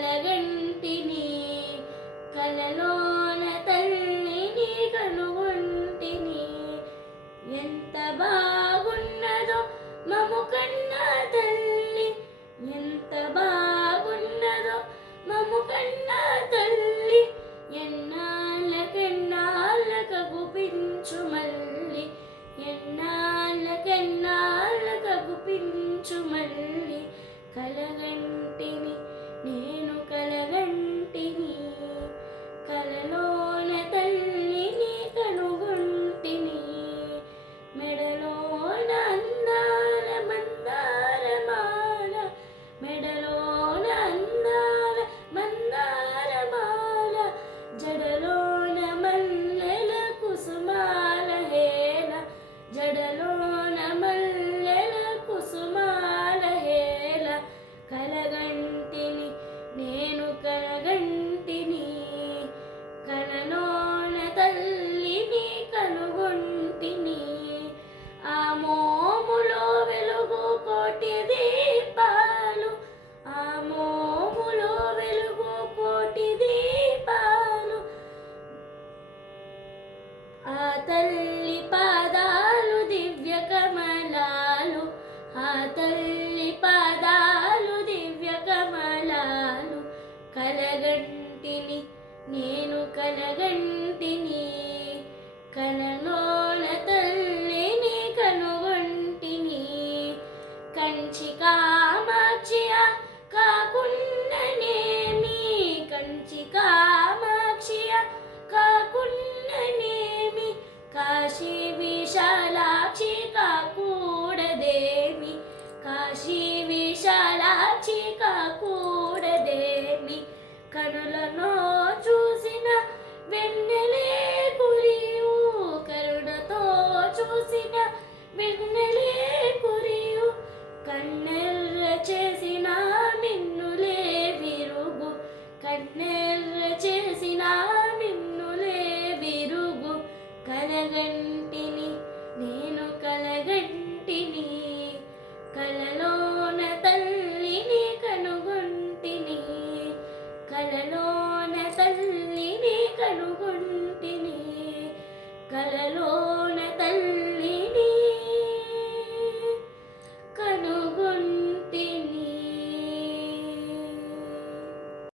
కలగంటిని కలలోన తల్లిని కనుగొంటిని. ఎంత బాగున్నదో మము కన్న తల్లి, ఎంత బాగున్నదో మము కన్న తల్లి. ఎన్నాళ్ళకెన్నాళ్ళకు గుపించు మల్లి, ఎన్నాళ్ళకెన్నాళ్ళకు గుపించు మల్లి. కలగంటిని నేను కలగంటిని కలలోన తల్లిని కనుగొంటిని. మెడలోన అందాల మందారమాల, మెడలోన అందాల మందారమాల, జడలోన మల్లెల కుసుమాల హేళ, జడలోన మల్లెల కుసుమాల హేళ. కలగంటిని నేను కలగంటిని కలలోన తల్లిని కనుగొంటిని. ఆ మోములో వెలుగు కోటి దీపాలు, ఆ మోములో వెలుగు కోటి దీపాలు. ఆ తల్లి పాదాలు దివ్య కమలాలు, ఆ తల్లి పాదాలు దివ్య కమలాలు. కలగంటిని నేను కలగంటిని కలలోన తల్లిని కనుగొంటిని. కంచి కామాక్షియ కాకున్ననేమి, కంచి కామాక్షియ కాకున్ననేమి, కాశీ విశాలాక్షి కాకూడదేమి, కాశీ విశాలాక్షి కాకూడదేమి. కనులలో చూసిన వెన్నెలే కురియు, కరుణతో చూసిన వెన్నెలే కురియు. కన్నెర్ర చేసిన మిన్నులే విరుగు, కన్నెర్ర చేసిన మిన్నులే విరుగు. కలగంటిని నేను కలగంటిని కలలోన తల్లిని కనుగొంటిని, కలలోన తల్లిని కనుగొంటిని.